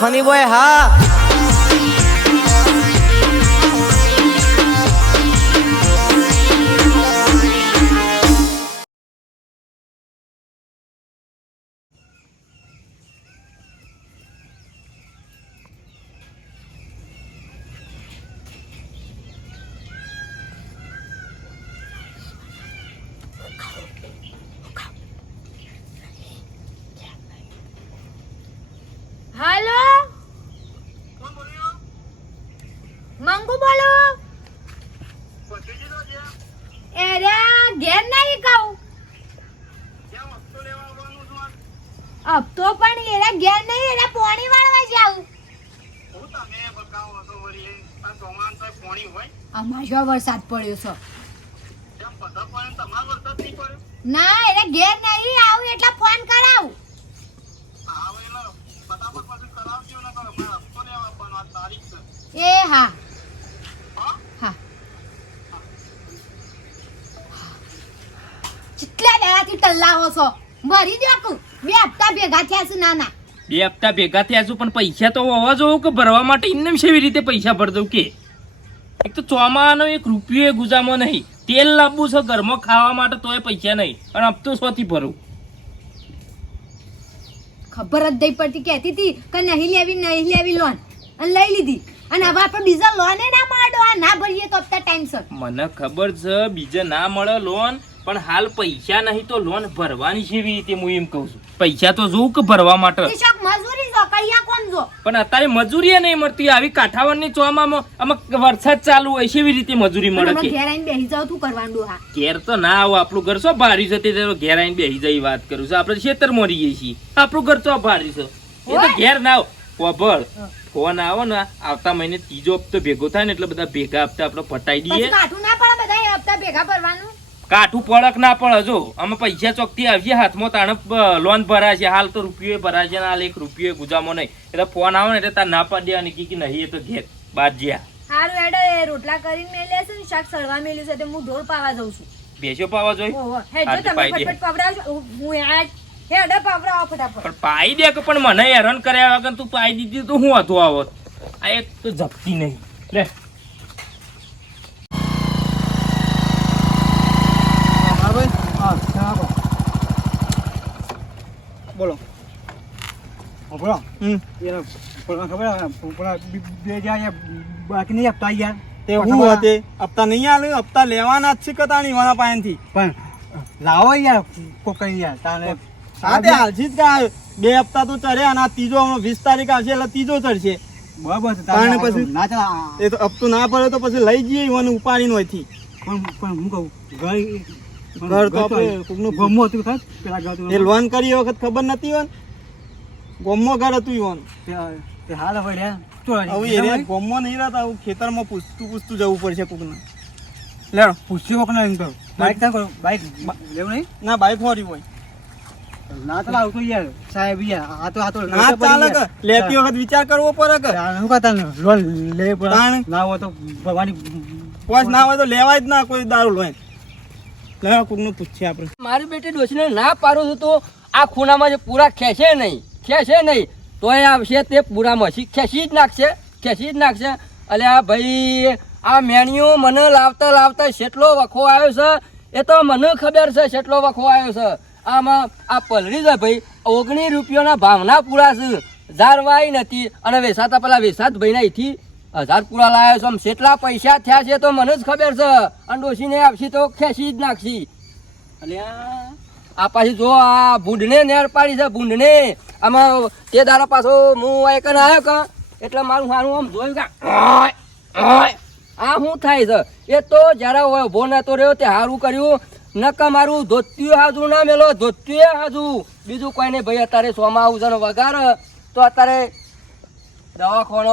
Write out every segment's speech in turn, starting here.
Funny boy હા hello Mangu बोलो अरे घेर नहीं कहूँ अब तो पण एरा घेर नहीं एरा पानी वाળવા જાઉં અમારો વરસાદ પડ્યો છે ના એરા ઘેર નહીં આવું એટલે ફોન કરાવું એ હા હા કેટલા દાડાથી ટલ્લાવો છો મરી દો બે હપ્તા ભેગા થયા છે નાના 2 હપ્તા ભેગા થયા છું પણ પૈસા તો હોવા જોવું કે ભરવા માટે એમને કેવી રીતે પૈસા ભર દઉં કે એક તો ચોમાનો 1 રૂપિયો ગુજામાં નહીં તેલ લાવવું છે ઘરમાં ખાવા માટે તોય પૈસા નહીં અને હપ્તો શોથી ભરું ખબર જ દઈ પડતી કહેતી હતી કે નહીં લેવી લોન અને લઈ લીધી અને હવે આપણે બીજા લોન ના મળો આ ના ભરીએ તો હપ્તા ટાઈમસર મને ખબર છે બીજા ના મળે લોન પણ હાલ પૈસા નહીં તો લોન ભરવાની છે એવી રીતે હું એમ કહું છું પૈસા તો જોઉં કે ભરવા માટે મજૂરી જો કૈયા કોણ જો પણ અત્યારે મજૂરી નહીં મળતી આવી કાઠાવડની ચોમામાં આમાં વરસાદ ચાલુ હોય છે એવી રીતે મજૂરી મળે કે ઘેર આવીને બેસી જાવ તું કરવાનું હા ઘેર તો ના આવો આપણું ઘર શું ભારી છે તે ઘેર આવીને બેસી જાય વાત કરું છું આપણે ખેતરમાં રહીએ છીએ આપણું ઘર તો ભારી છે એ તો ઘેર ના આવો ફોન આવો ને આવતા મહિને 3જો હપ્તો ભેગો થાય ને એટલે બધા ભેગા હપ્તા આપણે પટાઈ દઈએ કાઠું ના પડે બધા હપ્તા ભેગા ભરવાનું કાઠું પડક ના પડે જો અમે પૈસા ચોકથી આવીએ હાથમાં તાણે લોન ભરાશે હાલ તો રૂપિયો ભરાશે હાલ 1 રૂપિયો ગુજામો નહીં એટલે ફોન આવે ને એટલે તાર ના પાડી દેવાની કે નહીં એ તો ઘેર બાદ જ્યાં હારું એડો એ રોટલા કરીને મેલે છે ને શાક સળવા મેલ્યું છે તે હું ઢોર પાવા જઉં છું ભેંસો પાવા જોઈ હેજો તમે ફટફટ પવડાવજો હું આજ હેડો પવડાવો ફટાફટ પણ પાઈ દે કે પણ મને હેરાન કર્યા વગર તું પાઈ દીધી તો હું હતો આવત આ એક તો જપતી નહીં લે બોલો બોલો બાકી નહીં હપ્તા યાર તે હું હતે હપ્તા નહીં આલે હપ્તા લેવાના જ છે કતાણી વાના પાસેથી પણ લાવો યાર કોકઈ યાર તાને સાથે હાલજી જ કા 2 હપ્તા તો ચડે અને આ ત્રીજો 20 તારીખ આવશે એટલે ત્રીજો ચડશે બરાબર તાને પછી ના ચાલ એ તો હપ્તો ના પડે તો પછી લઈ જઈએ ઈવન ઉપાડીને હોયથી પણ હું કહું ઘર તો આપણે કોકનું ગમો હતું ખાસ પેલા ઘર એ લોન કરી વખત ખબર નથી હોન ગમો ઘર હતું ઈવન તે હાલ વળ્યા તો હવે એ ગમો નહીં રહેતા હું ખેતરમાં પૂછતું જવું પડશે કોકને લેડો પૂછ્યો કોકને એમ કહું બાઈક તા કરો બાઈક લેવું નહીં ના બાઈક હોરી હોય ના તો આવતો યાર સાહેબ યાર આ તો ના ચાલે કે લેતી વખત વિચાર કરવો પડે કે હું કહેતા લોન લે પડે ના હોય તો ભવાની પોસ ના હોય તો લેવાય જ ના કોઈ દારૂ લોન લેવા કોકનું પૂછીએ આપણે મારી બેટી ડોશીને ના પાડું છું તો આ ખૂણામાં જે પૂરા ખેંચે નહીં તોય આવશે તે પૂરામાં ખેંચી જ નાખશે અલ્યા ભાઈ આ મેણિયું મને લાવતા કેટલો વખો આવ્યો છે એ તો મને ખબર છે કેટલો વખો આવ્યો છે આમાં આ પલરી છે ભાઈ 19 રૂપિયાના ભાવના પૂરા છે જારવાઈ નથી અને વેસાતા પેલા વેસાત ભાઈના અહીંથી 1000 પૂરા લાવ્યો છે કેટલા પૈસા થયા છે તો મને જ ખબર છે અને ડોશીને આપશી તો ખેંચી જ નાખશી અલ્યા આ પાછી જો આ ભૂંડને નેર પાડી છે ભૂંડને આમાં તે દાડા પાછો હું એક આવ્યો કે એટલે મારું સારું આમ જોયું કે આ શું થાય છે એ તો જયારે ઉભો નતો રહ્યો તે સારું કર્યું નકા મારું ધોત્યું હાજુ ના મેલો ધોત્યું હાજુ બીજું કોઈ નહીં ભાઈ અત્યારે સોમાં આવું છે ને વગાર તો અત્યારે દવાખાનો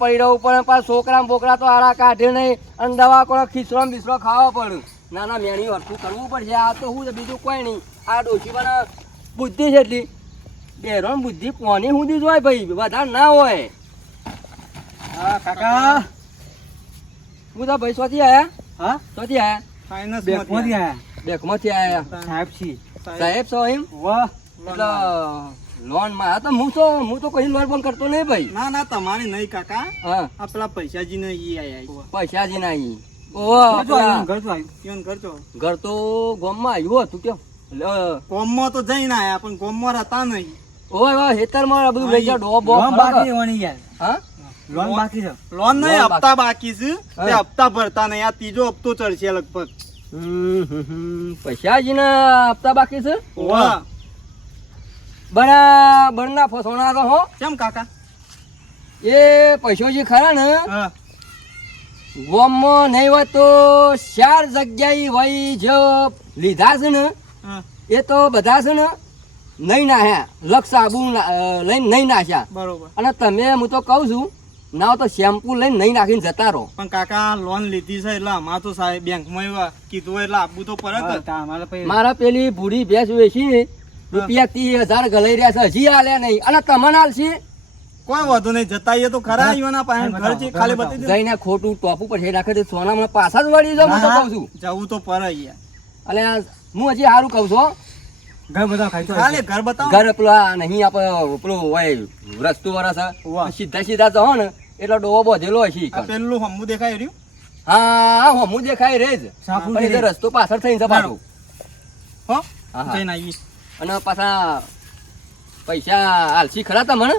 પડી રહેવું પડે પાછું છોકરા બોકરા તો આડા કાઢે નહીં અને દવાખાનો ખીચરો બીસરો ખાવા પડે નાના મેણી હરખું કરવું પડશે આ તો શું છે બીજું કોઈ નહીં આ ડોશી પણ બુદ્ધિ છે એટલી બેરોન બુદ્ધિ કોની સુધી જ હોય ભાઈ વધારે ના હોય હા કાકા હું તો ભાઈ શોથી આયા હા શોથી આયા ફાઇનાન્સ બેંકમાંથી આયા બેંકમાંથી આયા સાહેબ છી સાહેબ છો એમ વાહ એટલે લોન માં તો હું તો કોઈ લોન પણ કરતો નહીં ભાઈ. ના ના તમારી નહીં કાકા, હા આ પેલા પૈસાજી ને ઈ આયા પૈસાજી નહીં. ઓહો ઘર તો આવ્યું ઘર તો ઘર તો ગામમાં આવ્યું હતું કયો. કોમમાં તો જઈને આયા પણ કોમમાં હતા નહીં. ઓય હેતરમાં બધું લઈ જા ડોબ બોબ બાકી વણી યાર. હા લોન બાકી છે, લોન નહીં હપ્તા બાકી છે, તે હપ્તા ભરતા નહીં, આ ત્રીજો હપ્તો ચડશે લગભગ. પૈસાજી ના હપ્તા બાકી છે. વાહ બરના ફસોણા તો હો. કેમ કાકા? એ પૈસોજી ખરા ને હા ગામમાં નહીં હોય તો 4 જગ્યાએ વહી જો લીધા છે ને હા એ તો બધા છે ને નહીં નાખ્યા. લક્ષ સાબુ લઈને નહીં નાખ્યા. બરોબર. અને તમે હું તો કહું છું ના તો શેમ્પુ લઈને નહીં નાખીને જતા રહો. પણ કાકા લોન લીધી છે એટલે અમારે તો સાહેબ બેંકમાં એવા કીધું હોય એટલે આપવું તો પડે. મારા પેલી ભૂરી ભેંસ વેચી રૂપિયા 30,000 ગલાઈ રહ્યા છે, હજી આલ્યા નહીં. અને તમને આલશી કોઈ વાંધો નહીં, જતાઈએ તો ખરા. ઈવાના પાસે ઘર છે, ખાલી બતાવી દે. જઈને ખોટું ટોપું પર નાખે તો સોના મને પાછા જ વળી જાવ. હું તો કહું છું જવું તો પડે યાર. એટલે હું હજી સારું કહું છું. ઘર બધા ખાલી ઘર બતાવો. ઘર પેલા નહીં આપણે પેલું હોય રસ્તું વરસ સીધા સીધા તો હો ને એટલે ડોવો બધેલો હશે. આ પેલું હમું દેખાય રહ્યું. હા હું દેખાય રે જ પણ એ તો રસ્તો પાછળ થઈને જવાનું. હો હા. જઈને આવીએ. અને પાછા પૈસા હાલશી ખરા તમને?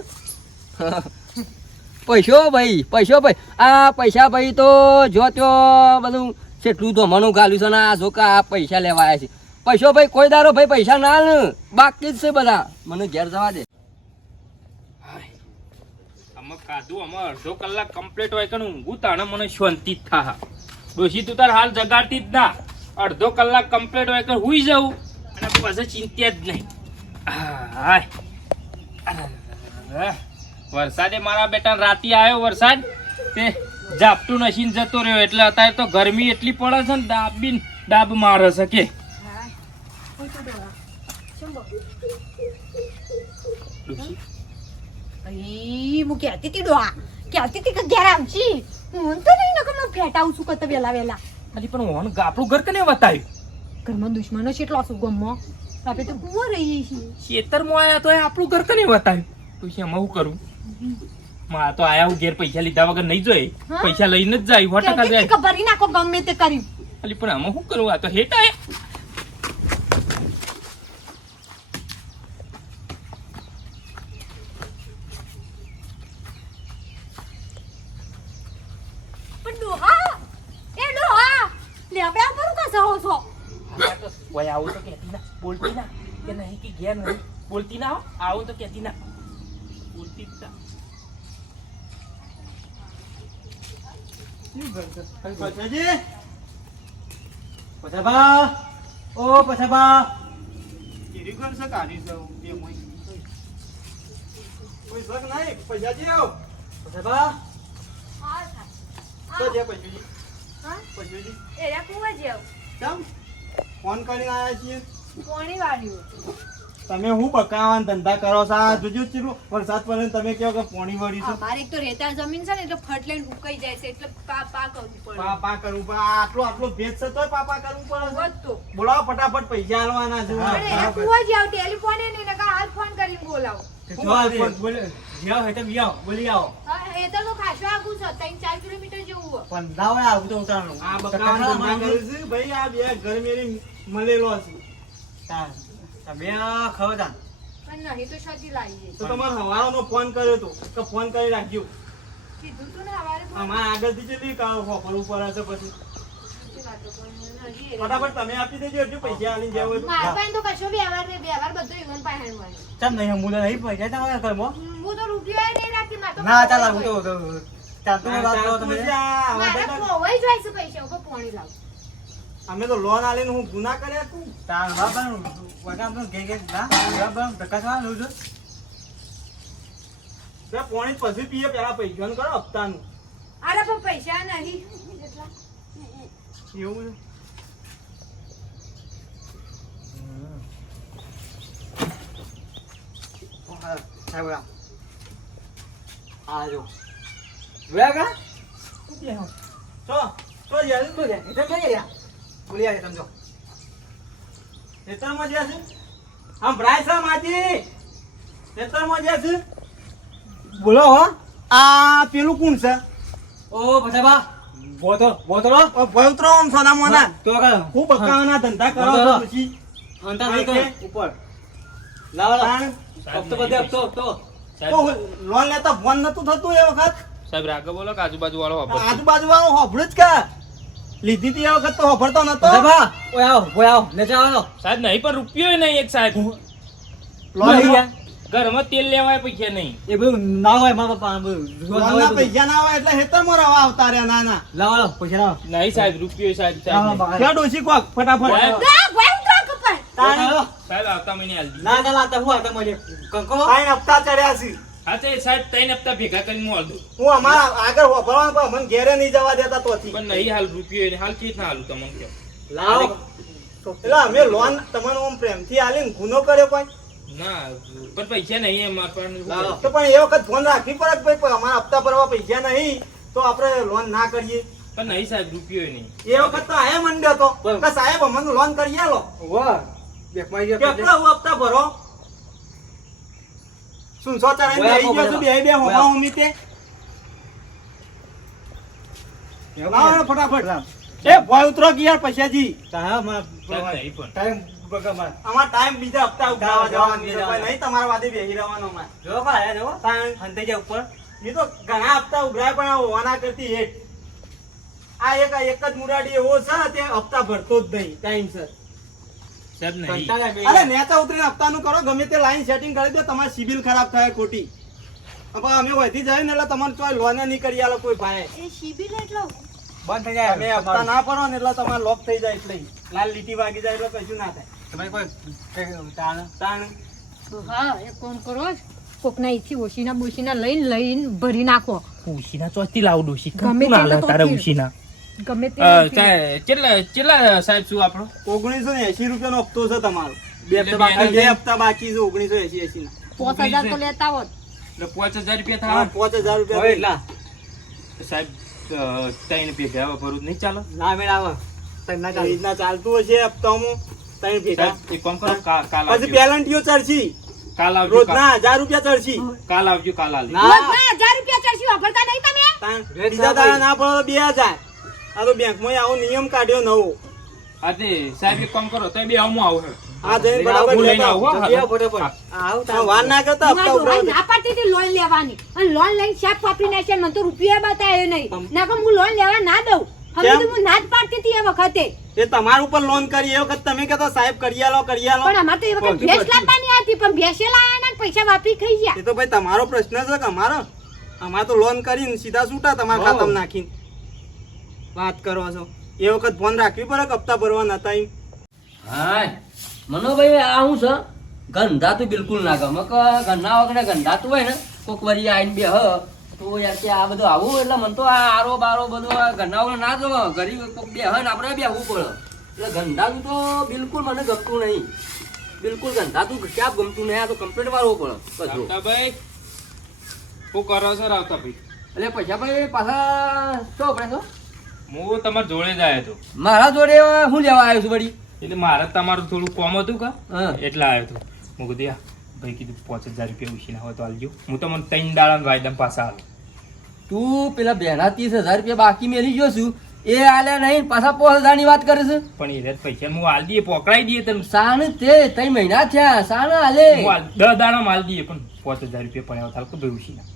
પૈસો ભાઈ આ પૈસા ભાઈ તો જો ત્યો બધું કેટલું તો મનું ગાલ્યું છે ને આ જોકા આ પૈસા લેવા આવ્યા છે. પૈસો ભાઈ કોઈ દારો ભાઈ પૈસા ના ને બાકી જ છે બધા. મને ઘેર જવા દે. અમે કાધું અમે અડધો કલાક કમ્પ્લીટ હોય કે ઊંઘું તાણે મને શાંતિ જ થા. ડોશી તું તાર હાલ જગાડતી જ ના. અડધો કલાક કમ્પ્લીટ હોય કે હુઈ જવું અને પછી ચિંતા જ નહીં. હાય વરસાદે મારા બેટા રાતી આવ્યો વરસાદ તે ઝાપટું નસીને જતો રહ્યો એટલે અત્યારે તો ગરમી એટલી પડે છે ને ડાબ મારે છે કે હું કહેતી હતી ડોહા, કહેતી હતી કે ઘેર આવજી. હું તો નહીં નકર હું ફેટાવું છું કત વેલા વેલા. ખાલી પણ ઓન આપણું ઘર કને બતાવ્યું? ઘરમાં દુશ્મનો છે એટલો શું ગમો આપણે તો કુવો રહીએ છીએ. ખેતરમાં આયા તો આપણું ઘર કને બતાવ્યું? પછી એમાં શું કરું? માં તો આયા હું ઘેર પૈસા લીધા વગર નહીં જોઈએ. હા? પૈસા લઈને જ જાય 100% કહેતી જાય. હતી કે ભરી નાખો ગમે તે કર્યું. ખાલી પણ આમાં શું કરું? આ તો હેટા હે. પણ ડોહા, એ ડોહા, લેબડા પર કા સહો છો? આ તો ઓય આવું તો કહેતી ના, બોલતી ના કે નહીં કે ઘેર નહીં બોલતી ના. આવું તો કહેતી ના, બોલતી જ ના. પછાજી, પછાબા, ઓ પછાબા. કેરી ઘર છે કાઢી છે બે મોઈ. કોઈ શક નહીં, પછાજી આવો. પછાબા, હા તો જે પછાજી. હા પછાજી, એરા કુવા જેવ કેમ ફોન કરીને આયા છીએ? કોણી વાળ્યું. તમે હું બકાવાન ધંધા કરો છો? આ જોજો ચીલું વરસાદ પડે ને તમે કહો કે પોણી વળી છે. અમારે એક તો રેતાળ જમીન છે ને એટલે ફટ લઈને ઉકાઈ જાય છે એટલે પા કરવું પડે. પાપા કરવું પડે. આટલો ભેદ છે તોય પાપા કરવું પડે છે. વધતો. બોલાવો ફટાફટ પૈસા આલવાના છે. પણ એરા કુવા જેવ ટેલિફોન એ નહીં નકર હાલ ફોન કરીને બોલાવો. હા એ તો ખાસો આગું છે 3-4 કિલોમીટર જેવું છે. આ બકાવાન ધંધા કરે છે ભાઈ. આ બે ઘર મેરી મળેલો છે. પણ નહીં તો શોધી લાવીએ. તો તમારે હવારોનો ફોન કર્યો તો કે ફોન કરી રાખજો. કીધું તું ને હવારે ફોન અમારે આગળથી કેટલી વાપરવું પડે છે પછી. કરતી વાતો પણ હજી એ ફટાફટ તમે આપી દેજો એટલું પૈસા આલીને જાવ હોય તો. મારા પાસે તો કશો વ્યવહાર નહીં, વ્યવહાર બધો ઈવન પાસે હોય. હું તો રૂપિયો નહીં રાખતી, મારે તો ના, મારા ખોવાઈ જાય છે પૈસા ઉપર પોણી લાવ. અમે તો લોન આલીને હું ગુના કર્યા તું. બે પોણી પછી પીએ પેલા પૈસાનું કરો હપ્તાનું. અરે પણ પૈસા નહીં એટલા. એવું છે. ખેતરમાં જ્યાં છે આમ ભરાય છે માજી. ખેતરમાં જ્યાં છે બોલો હો આ પેલું કોણ છે ઓ ભસાબા બોતરો પવિત્ર આમ સોના મોના તો કા હું બકાવાના ધંધા કરો છો પછી ઉપર લાવો તાણ હપ્તો બધે હપ્તો તો સાહેબ લોન લેતા ફોન નતું થતું એ વખત સાહેબ રાગે બોલો કે આજુબાજુ વાળો વાપરતો. આજુબાજુ વાળો હોભળું જ કે લીધી તી એ વખત તો હોભળતો નતો ઓય આવો ને ચાલો સાહેબ નહીં પણ રૂપિયો નહીં એક સાહેબ લોન ઘરમાં તેલ લેવાય પૈસા નહીં. એ બધું ના હોય મારા પપ્પા લોનના પૈસા ના આવે એટલે હેતરમાં રવા આવતા રહ્યા નાના લાવો પૈસા લાવો નહીં સાહેબ રૂપિયો સાહેબ સાહેબ નહીં. ક્યાં ડોસી કોક ફટાફટ સાહેબ, ગા ભાઈ ઉતરો કપાય તાણ સાહેબ આવતા મહિને હાલ દીધું. ના લાતા હું આતા મને કંકો તાણ હપ્તા ચડ્યા છે હા તે સાહેબ 3 હપ્તા ભેગા કરીને હું હાલ દઉં. હું અમારા આગળ હોભળવાનું પણ મને ઘેરે નહીં જવા દેતા તોથી પણ નહીં હાલ રૂપિયો એને હાલ કેવી રીતના હાલું તમને કહો. લાવો એટલે અમે લોન તમને ઓમ પ્રેમથી આલીને ગુનો કર્યો કોઈ ના પણ પૈસા નહીં એમ મારા પાસે. લાવો. તો પણ એ વખત ફોન રાખવી પડે કે ભાઈ અમારા હપ્તા ભરવા પૈસા નહીં તો આપણે લોન ના કરીએ પણ નહીં સાહેબ રૂપિયો નહીં. એ વખત તો આયા મંડ્યો તો કે સાહેબ અમને લોન કરી આલો વાહ બેકમાં કેટલા હું હપ્તા ભરો શું સો ચાર બેહી ગયો છું બે હોમા હોમી તે લાવો ફટાફટ એ ભોય ઉતરો કે યાર પૈસાજી સાહેબ નહીં પણ. ટાઈમ બગામાં અમાર ટાઈમ બીજા હપ્તા ઉઘરાવા જવાનો છે જવાનું. કોઈ નહીં તમારા વાદે બેહી રહેવાનો અમાર જો કા આયા જો તાણ હંતે જા ઉપર એ તો ઘણા હપ્તા ઉઘરાય પણ આ હોવાના કરતી હેઠ આ એક જ મુરાડી એવો છે તે હપ્તા ભરતો જ નહીં ટાઈમસર સાહેબ નહીં. કંટાળા બે અરે નેતા ઉતરીને હપ્તાનું કરો ગમે તે લાઈન સેટિંગ કરી દો તમારી સિબિલ ખરાબ થાય ખોટી હવે અમે વધી જાય ને એટલે તમારે ચોય લોન નહીં કરી આલો કોઈ ભાઈ એ શિબિર એટલો બંધ થઈ જાય તમે હપ્તા ના ભરો ને એટલે તમારે લોક થઈ જાય એટલે લાલ લીટી વાગી જાય એટલે કશું ના થાય તમારે કોઈ તાણ તાણ હા એ કોમ કરો કોકના ઈથી ઓશીના બોશીના લઈને ભરી નાખો ઉશીના ચોથી લાવ ડોશી. ગમે કોણ હાલે તેટલા તારે તો ઉશીના? ગમે તે કેટલા સાહેબ શું આપણો? 1980 રૂપિયાનો હપ્તો છે તમારો બે એટલે હપ્તા બાકી બે બે હપ્તા બાકી છે 1980 ના 5000 તો લેતા હોત એટલે 5000 રૂપિયા હા થાય. 5000 હોય રૂપિયા એટલા સાહેબ 3 ભેગા ભરું નહીં ચાલે? ના મેળાવ તને ના એ ચાલે રીતના ચાલતું હશે હપ્તામાં ત્રણ ભેગા સાહેબ એક કામ કરો કાલ પછી આવજો. પેલન્ટીઓ ચડશી કાલ આવજો રોજના 1000 રૂપિયા ચડશી કાલ આવજો કાલ આવજો. ના. રોજના 1000 રૂપિયા ચડશી વાપરતા નહીં તમે તાણ રેટ બીજા ના દાડા ના પડો તો 2000 આ તો બેંકમાં આવો નિયમ કાઢ્યો નવો હા તે સાહેબ એક કામ કરો તો બે હું આવું હેડ. આ જઈને લેવા બરાબર હું લઈને લેતા આવું, આવો. હો. એ ફટાફટ આવ તાણ વાર ના કરતા હપ્તા મારું ભાઈ ઉઘરાવા ના પાડતી હતી લોન લેવાની અને લોન લઈને શાક વાપરી નાખ્યા મને તો રૂપિયા બતાવ્યો નહીં ના કે હું લોન લેવા ના દઉં હવે કેમ? તો હું ના જ પાડતી હતી એ વખતે એ તમારા ઉપર લોન કરી એ વખત તમે કહેતા સાહેબ કરી આલો પણ અમારે તો એ વખત ભેંસ લાવવાની હતી પણ ભેંસે લાવવાના ને પૈસા વાપરી ખાઈ ગયા એ તો ભાઈ તમારો પ્રશ્ન છે કે અમારો અમારે તો લોન કરીને સીધા છૂટા તમારા હો. ખાતામાં નાખીને વાત કરો છો એ વખત ફોન રાખવી પડે કે હપ્તા ભરવાના હતા એમ. હાય મનોભાઈ આ હું છે ગંધા તો બિલકુલ ના ગમે કે ગંધા વગર ગંધાતું હોય ને કોક વરી આઈને બે તો યાર કે આ બધું આવું એટલે મને તો આ આરો બારો બધો આ ગંધા વગર ના જવા ગરીબ કોક બે ને આપણે બેહવું પડે એટલે ગંધાતું તો બિલકુલ મને ગમતું નહીં બિલકુલ ગંધાતું ક્યાં ગમતું નહીં આ તો કમ્પ્લીટ વાળવું પડે બધું રાવતાભાઈ શું કરો છો રાવતાભાઈ? એટલે પૈસા ભાઈ પાછા શું આપણે છો હું તમારા જોડે જ આવ્યો હતો. મારા જોડે હું લેવા આવ્યો છું વળી એટલે મારે તમારું થોડું કોમ હતું કા હા એટલે આવ્યો હતો. હું કીધું યા ભાઈ કીધું 5000 રૂપિયા ઉછીના હોય તો આલજો. હું તમને 3 દાડા વાયદા પાછા આલું. તું પેલા બેના 30,000 રૂપિયા બાકી મેલી ગયો છું એ આલ્યા નહીં પાછા 5,000 ની વાત કરે છે પણ એ રેત પૈસા હું આલ દઈએ પકડાઈ દઈએ તમે. સાણ તે 3 મહિના થયા સાણ આલે હું 10 દાડા આલ દઈએ પણ 5000 રૂપિયા પણ આવતા કે ભાઈ ઉછીના.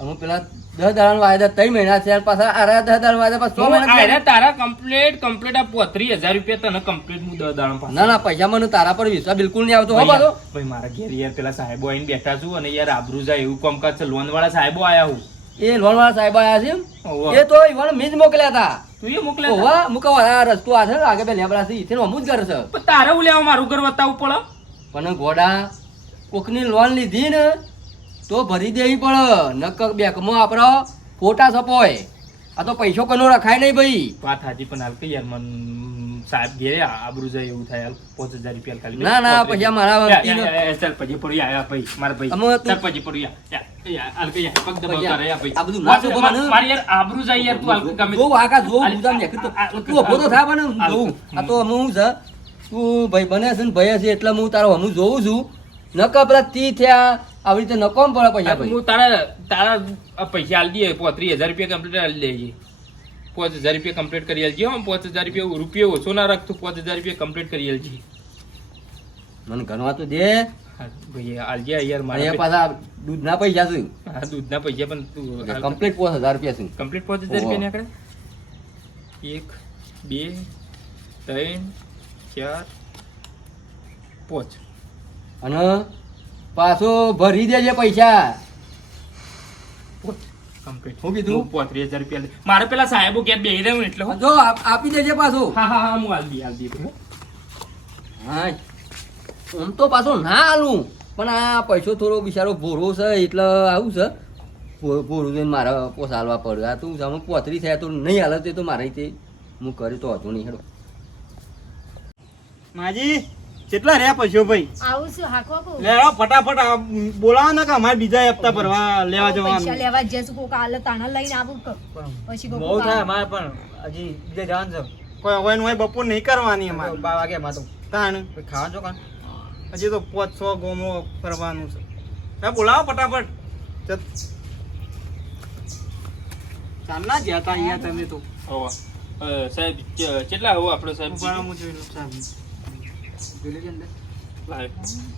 અમુક પેલા 10 દાડા વાયદા 3 મહિના થયા પાછા આરા 10 દાડા વાયદા પાછા 6 મહિના આયરા થયા. તારા કમ્પ્લીટ આ 35000 રૂપિયા તને કમ્પ્લીટ હું 10 દાડા પાછા. ના ના પૈસા મને તારા પર વિશ્વાસ બિલકુલ નહીં આવતો હો બાતો ભાઈ મારા ઘેર યાર પેલા સાહેબો આઈને બેઠા છું અને યાર આબરૂ જાય એવું કામકાજ છે. લોન વાળા સાહેબો આયા હું. એ લોન વાળા સાહેબ આયા છે એમ? ઓવા. એ તો ઈવન મીજ મોકલ્યા હતા તું એ મોકલે તા? ઓવા મુકા આ રસ્તો આ છે ને આગળ બે લેબડા છે ઈથેનો અમુજ ઘર છે પણ તારે હું લેવા મારું ઘર બતાવવું પડે. પણ ગોડા કોકની લોન લીધી ને તો ભરી દેવી પડે નક બેંકમાં આપણો ફોટા છપોય આ તો પૈસો કનો રખાય નહીં ભાઈ વાત હાજી પણ હાલ કે યાર મન સાહેબ ઘેરે આબરૂ જાય એવું થાય હાલ 5000 રૂપિયા ખાલી. ના, ના, પછી મારા વતીનો- ચાલ પછી પડી આયા ભાઈ મારા ભાઈ અમે તું- ચાલ પછી પડી યા હાલ કે યાર પગ દબાવતા રહ્યા ભાઈ આ બધું ના શોભો મને. મારી યાર આબરૂ જાય યાર તું હાલ ગમે જોવું આકા જોવું હાલ, બધા ને કીધું. હાલ, તું ઉભો તો થા પણ હાલ. જોવું આ તો હું છે તું ભાઈ બને છે ને ભાઈ છે એટલે હું તારો હમું જોઉં છું નકા પેલા 30 થયા આવી રીતે નકોમ પડે પૈસા ભાઈ હું તારા આ પૈસા આલી દઈએ 35,000 રૂપિયા કમ્પ્લીટ આલી દેજે 5,000 રૂપિયા કમ્પ્લીટ કરી આલજે હો 5,000 રૂપિયા ઓછો ના રાખતું 5,000 રૂપિયા કમ્પ્લીટ કરી આલજે મને ગણવા તો દે હા ભાઈ આલજે યાર અહીંયા મારા પાછા દૂધના પૈસા છે હા દૂધના પૈસા પણ તું કમ્પ્લીટ 5,000 રૂપિયા છે કમ્પ્લીટ 5,000 રૂપિયા નીકળે 1 2 3 4 5 અને પાછો ભરી દેજે પૈસા કમ્પ્લીટ હું કીધું? 35,000 રૂપિયા લે. મારે પેલા સાહેબો ઘેર બેહી રહ્યો ને એટલે હો. જો આપી દેજે પાછો હા હા હા હું આલ દી હા આમ તો પાછો ના આલું પણ આ પૈસો થોડો બિચારો ભોરો છે એટલે આવું છે ભોરું જોઈને મારે પોસા હાલવા પડે આ તું જાણું 35 થયા તો નહીં હાલે તે તો મારે તે હું કર્યું તો હતું નહીં હેડો માજી કેટલા રહ્યા પૈસો ભાઈ આવું છું હાકો કો લે આવો ફટાફટ બોલાવો ને કે અમારે બીજા હપ્તા ભરવા લેવા પૈસા જવાનું લેવા જશું કોક આલે તાણા લઈને આવું ક પછી કોક બહુ થાય અમારે પણ હજી બીજે જવાનું છે કોઈ હોય ને હોય બપોર નહીં કરવાની અમારે 12 વાગે અમારે તો તાણ કોઈ ખાવા જો કાન હજી તો 500 ગોમો કરવાનું છે હા બોલાવો ફટાફટ ચાલના ગયા તા અહીંયા તમે તો હોવા સાહેબ કેટલા હોવા આપણે સાહેબ ઉભા હું જોઈ લઉં સાહેબ લાય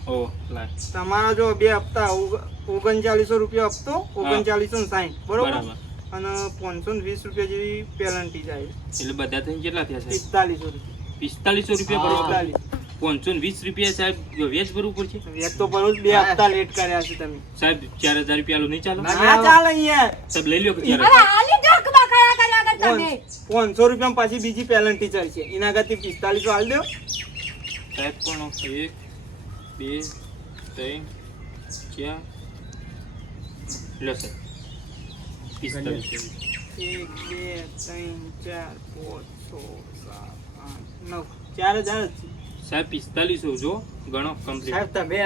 ઓ લાય તમારા જો બે હપ્તા 3900 રૂપિયા હપ્તો 3960 બરોબર બરાબર અને 520 રૂપિયા જેવી પેનલ્ટી જાય એટલે બધા થઈને કેટલા થયા સાહેબ 4500 રૂપિયા 4500 રૂપિયા ભરવા 520 રૂપિયા સાહેબ વ્યાજ ભરવું પડશે એક તો ભરું બે હપ્તા લેટ કર્યા છે તમે સાહેબ 4,000 રૂપિયા આલું નહીં ચાલો ના ચાલે અહીંયા સાહેબ લઈ લ્યો કે અરે 4,000 આલી જો કે બકાયા કર્યા કર તમે 500 રૂપિયા પાછી બીજી પેનલ્ટી ચડશે એના કરતી 4500 હાલ દો સાહેબ કોણ 1 2 3 4 લો સાહેબ 4500 1 2 3 4 5 6 7 8 9 4000 જ છે. સાહેબ 4500 જો ગણો કમ્પ્લીટ સાહેબ તમે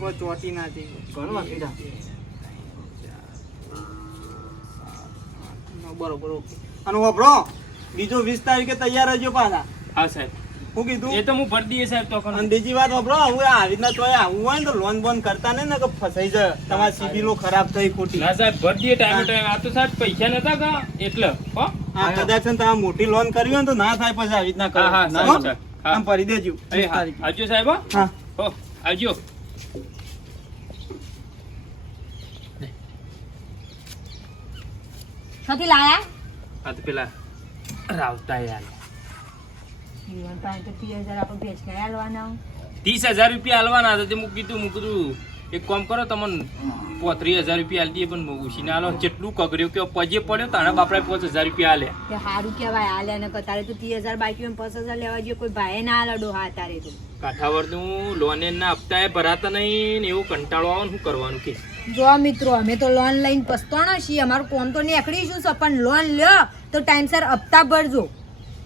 કોઈ ચોટી ના થઈ ઘણું કીધા બરોબર ઓકે અને વાપરો બીજો 20 તારીખે તૈયાર રહેજો પાછા હા સાહેબ હું કીધું એ તો હું ભરી દઈએ સાહેબ તો અને બીજી વાત વાપરો હવે આવી રીતના તોય આવું હોય ને તો લોન બોન કરતા નહીં ને કે ફસાઈ જાય તમારી સિબિલો ખરાબ થઈ ખોટી ના સાહેબ ભરી દઈએ ટાઈમે આ તો સાહેબ પૈસા નતા કા એટલે હો હા કદાચ છે ને તમે મોટી લોન કરવી હોય ને તો ના થાય પછી આવી રીતના કરો હા, હા, ના, સારું, હો? સારું. હા. આમ ભરી દેજો એ હા આવજો સાહેબ હો હા હો આવજો છથી લાયા આ તો પેલા રાવતા યાર જીવન પાસે તો 30,000 આપણે ભેજ ના આલવાના 30,000 રૂપિયા આલવાના હતા તે હું કીધું એક કામ કરો તમને 35,000 રૂપિયા આલી દઈએ પણ ઉછીને આલો જેટલું કગર્યો કે પજે પડ્યો તાણે બાપડા 5,000 રૂપિયા આલે તે હારું કહેવાય આલ્યા ને તારે તો 30,000 બાકી 5,000 લેવા જોઈએ કોઈ ભાઈ ના આલડો હા તારે તો કાઠાવરનું લોન ના હપ્તા એ ભરાતા નહીં ને એવું કંટાળો આવે ને શું કરવાનું કે જો મિત્રો અમે તો લોન લઈને પસ્તાણા છીએ અમારું કોમ તો નીકળીશું છે પણ લોન લ્યો તો ટાઈમસર હપ્તા ભરજો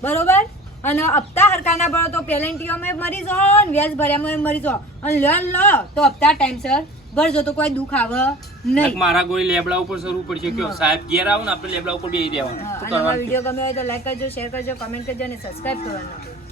બરોબર અને હપ્તા હરકાના ભરો તો પેલેન્ટીઓમાં મરી જાઓ ને વ્યાજ ભર્યામાં મરી જાઓ અને લોન લો તો હપ્તા ટાઈમસર ભરજો તો કોઈ દુઃખ આવે નહીં મારા કોઈ લેબડા ઉપર સરવું પડશે કે સાહેબ ઘેર આવો ને આપણે લેબડા ઉપર બેસી દેવાનું અને અમારો વિડીયો ગમે હોય તો લાઈક કરજો શેર કરજો કમેન્ટ કરજો અને સબસ્ક્રાઇબ કરવાનું